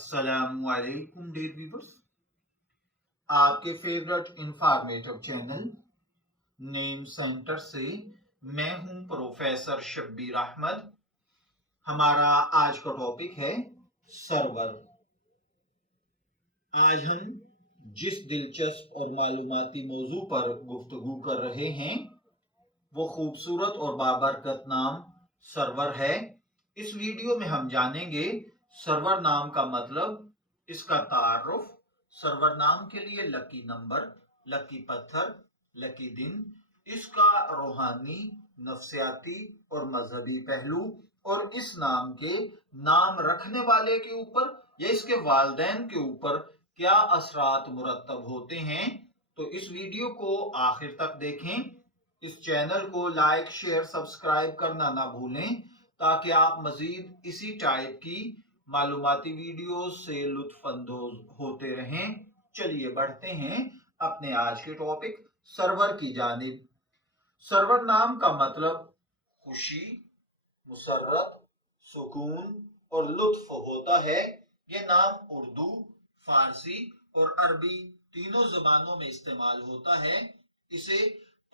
अस्सलामुअलैकुम dear viewers, आपके favourite informative channel name centre से मैं हूं प्रोफेसर शब्बीर अहमद। हमारा आज का टॉपिक है सर्वर। आज हम जिस दिलचस्प और मालूमाती मौजू पर गुफ्तगू कर रहे हैं वो खूबसूरत और बाबरकत नाम सर्वर है। इस वीडियो में हम जानेंगे सर्वर नाम का मतलब, इसका तारुफ, सर्वर नाम के लिए लकी नंबर, लकी पत्थर, लकी दिन, इसका रूहानी, नफ्सियाती और मजहबी पहलू, और इस नाम के नाम रखने वाले के ऊपर या इसके वालिदैन के ऊपर क्या असरात मुरत्तब होते हैं। तो इस वीडियो को आखिर तक देखें। इस चैनल को लाइक, शेयर, सब्सक्राइब करना ना भूलें ताकि आप मजीद इसी टाइप की मालूमाती वीडियोस से लुत्फ अंदोज होते रहें। चलिए बढ़ते हैं अपने आज के टॉपिक सर्वर की जानिब। सर्वर नाम का मतलब खुशी, मुसर्रत, सुकून और लुत्फ होता है। यह नाम उर्दू, फारसी और अरबी तीनों जबानों में इस्तेमाल होता है। इसे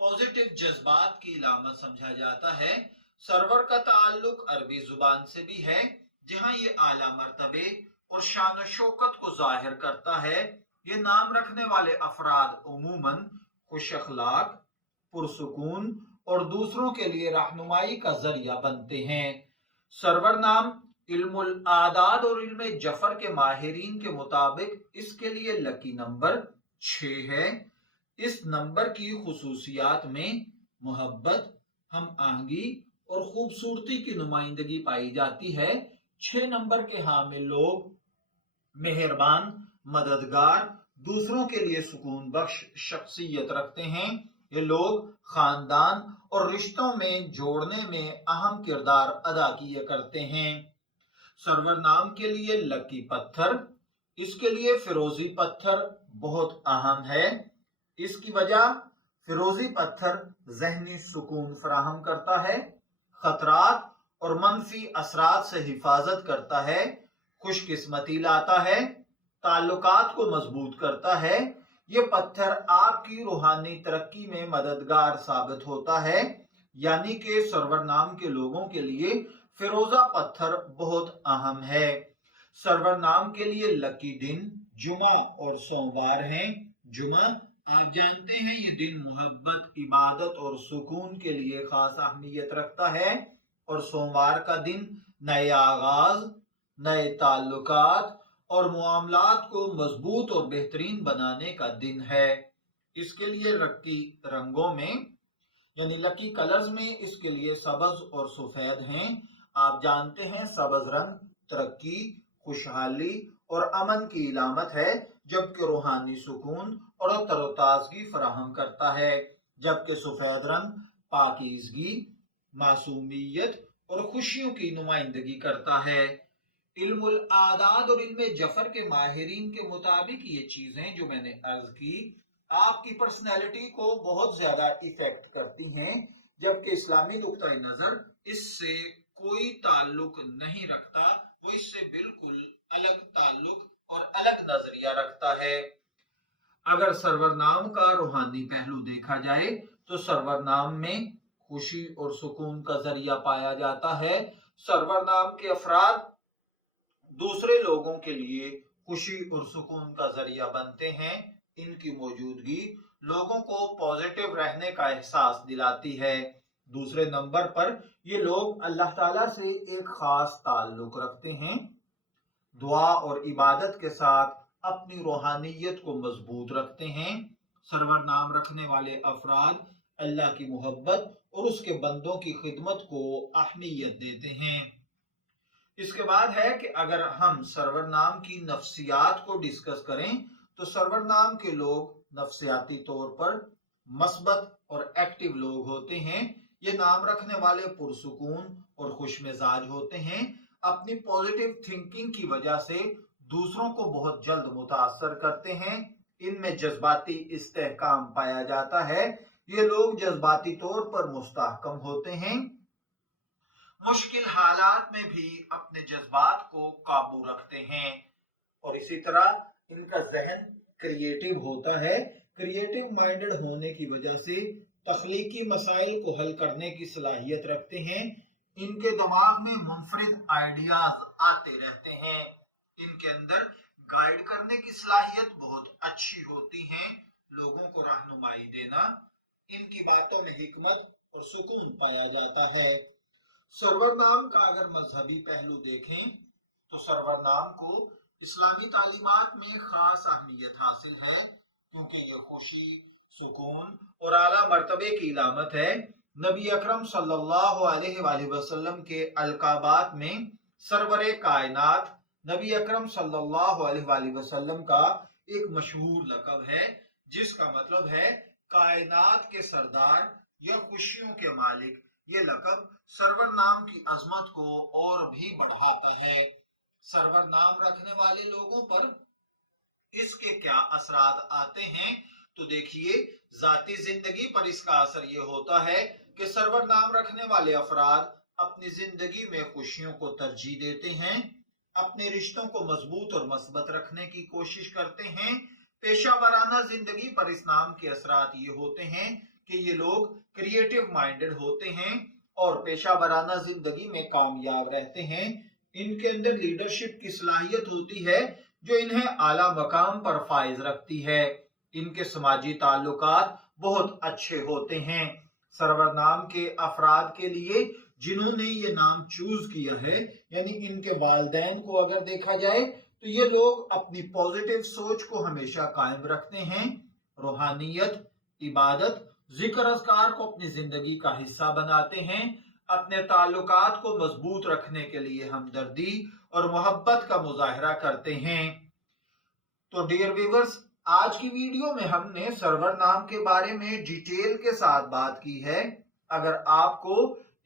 पॉजिटिव जज्बात की इलामत समझा जाता है। सर्वर का ताल्लुक अरबी जुबान से भी है, जहां ये आला मर्तबे और शान शौकत को जाहिर करता है। ये नाम रखने वाले अफराद उमूमन खुश अखलाक, पुरसुकून और दूसरों के लिए रहनुमाई का जरिया बनते हैं। सर्वर नाम इल्मुल आदाद और इल्मे जफर के माहिरीन के मुताबिक इसके लिए लकी नंबर 6 है। इस नंबर की खुसूसियात में मोहब्बत, हम आहंगी और खूबसूरती की नुमाइंदगी पाई जाती है। 6 नंबर के हामिल लोग मेहरबान, मददगार, दूसरों के लिए सुकून बख्श शख्सियत रखते हैं। ये लोग खानदान और रिश्तों में जोड़ने में अहम किरदार अदा किया करते हैं। सर्वर नाम के लिए लकी पत्थर, इसके लिए फिरोजी पत्थर बहुत अहम है। इसकी वजह, फिरोजी पत्थर जहनी सुकून फराहम करता है, खतरात और मनफी असरात से हिफाजत करता है, खुशकिस्मती लाता है, ताल्लुकात को मजबूत करता है। ये पत्थर आपकी रूहानी तरक्की में मददगार साबित होता है। यानी कि सर्वर नाम के लोगों के लिए फिरोजा पत्थर बहुत अहम है। सर्वर नाम के लिए लकी दिन जुमा और सोमवार हैं। जुमा, आप जानते हैं, ये दिन मोहब्बत, इबादत और सुकून के लिए खास अहमियत रखता है। और सोमवार का दिन नए आगाज, नए ताल्लुकात और मुआमलात को मजबूत और बेहतरीन बनाने का दिन है। इसके लिए लकी रंगों में यानी लकी कलर्स में इसके लिए सबज और सफेद हैं। आप जानते हैं सबज रंग तरक्की, खुशहाली और अमन की इलामत है, जबकि रूहानी सुकून और तरोताजगी फराहम करता है। जबकि सफेद रंग पाकीज़गी, मासूमियत और खुशियों की नुमाइंदगी करता है। इल्मुल आदाद और इल्मे जफर के माहिरीन के मुताबिक ये चीजें जो मैंने अर्ज की आपकी पर्सनैलिटी को बहुत ज्यादा इफेक्ट करती हैं, जबकि इस्लामी नुक्ता नजर इससे कोई ताल्लुक नहीं रखता। वो इससे बिल्कुल अलग ताल्लुक और अलग नजरिया रखता है। अगर सर्वर नाम का रूहानी पहलू देखा जाए तो सर्वर नाम में खुशी और सुकून का जरिया पाया जाता है। सर्वर नाम के अफराद दूसरे लोगों के लिए खुशी और सुकून का जरिया बनते हैं। इनकी मौजूदगी लोगों को पॉजिटिव रहने का एहसास दिलाती है। दूसरे नंबर पर ये लोग अल्लाह ताला से एक खास ताल्लुक रखते हैं। दुआ और इबादत के साथ अपनी रूहानियत को मजबूत रखते हैं। सर्वर नाम रखने वाले अफराद अल्लाह की मोहब्बत और उसके बंदों की खिदमत को अहमियत देते हैं। इसके बाद है कि अगर हम सर्वर नाम की नफ्सियात को डिस्कस करें तो सर्वर नाम के लोग नफ्सियाती तौर पर मस्बत और एक्टिव लोग होते हैं। ये नाम रखने वाले पुरसुकून और खुश मिजाज होते हैं। अपनी पॉजिटिव थिंकिंग की वजह से दूसरों को बहुत जल्द मुतासर करते हैं। इनमें जज्बाती इस्तेहकाम पाया जाता है। ये लोग जज्बाती तौर पर मुस्तहकम होते हैं। मुश्किल हालात में भी अपने जज्बात को काबू रखते हैं। और इसी तरह इनका जहन क्रिएटिव होता है। क्रिएटिव माइंडेड होने की वजह से तख्लीकी मसाइल को हल करने की सलाहियत रखते हैं। इनके दिमाग में मुनफरिद आइडियाज आते रहते हैं। इनके अंदर गाइड करने की सलाहियत बहुत अच्छी होती है, लोगों को रहनुमाई देना। इनकी बातों में हिकमत और सुकून पाया जाता है। सरवर नाम का अगर मजहबी पहलू देखें तो सरवर नाम को इस्लामी तालीमात में खास अहमियत हासिल है, क्योंकि यह खुशी, सुकून और आला मर्तबे की इलामत है। नबी अकरम सल्लल्लाहु अलैहि वसल्लम के अलकाबात में सरवरे कायनात नबी अकरम सल्लल्लाहु अलैहि वसल्लम का एक मशहूर लक़ब है, जिसका मतलब है कायनात के सरदार या खुशियों के मालिक। ये लक़ब सरवर नाम की अजमत को और भी बढ़ाता है। सरवर नाम रखने वाले लोगों पर इसके क्या असरात आते हैं, तो देखिए, जाती जिंदगी पर इसका असर ये होता है कि सरवर नाम रखने वाले अफराद अपनी जिंदगी में खुशियों को तरजीह देते हैं, अपने रिश्तों को मजबूत और मस्बत रखने की कोशिश करते हैं। पेशा वराना जिंदगी पर इस नाम के असरात ये होते हैं कि ये लोग क्रिएटिव माइंडेड होते हैं और पेशा वराना जिंदगी में कामयाब रहते हैं। इनके अंदर लीडरशिप की सलाहियत होती है जो इन्हें आला मकाम पर फाइज रखती है। इनके समाजी ताल्लुकात बहुत अच्छे होते हैं। सरवर नाम के अफराद के लिए जिन्होंने ये नाम चूज किया है, यानी इनके वालिदैन को अगर देखा जाए तो ये लोग अपनी पॉजिटिव सोच को हमेशा कायम रखते हैं। रूहानियत, इबादत, जिक्र अज़कार को अपनी जिंदगी का हिस्सा बनाते हैं। अपने ताल्लुकात को मजबूत रखने के लिए हमदर्दी और मोहब्बत का मुजाहरा करते हैं। तो डियर व्यूअर्स, आज की वीडियो में हमने सरवर नाम के बारे में डिटेल के साथ बात की है। अगर आपको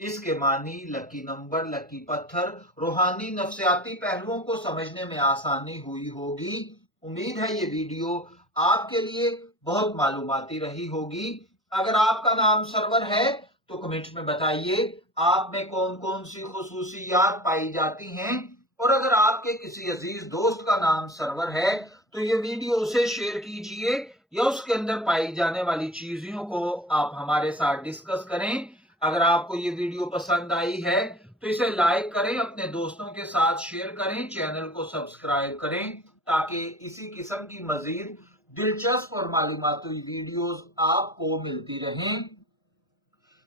इसके मानी, लकी नंबर, लकी पत्थर, रूहानी नफ्सियाती पहलुओं को समझने में आसानी हुई होगी। उम्मीद है ये वीडियो आपके लिए बहुत मालूमाती रही होगी। अगर आपका नाम सरवर है तो कमेंट में बताइए आप में कौन कौन सी खुसूसियात पाई जाती हैं, और अगर आपके किसी अजीज दोस्त का नाम सरवर है तो ये वीडियो उसे शेयर कीजिए या उसके अंदर पाई जाने वाली चीजों को आप हमारे साथ डिस्कस करें। अगर आपको ये वीडियो पसंद आई है तो इसे लाइक करें, अपने दोस्तों के साथ शेयर करें, चैनल को सब्सक्राइब करें, ताकि इसी किस्म की मजीद दिलचस्प और मालूमाती वीडियोस आपको मिलती रहें।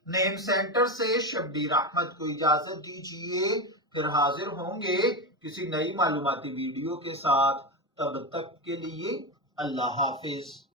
नेम सेंटर से शब्बीर अहमद को इजाजत दीजिए, फिर हाजिर होंगे किसी नई मालूमाती वीडियो के साथ। तब तक के लिए अल्लाह हाफिज।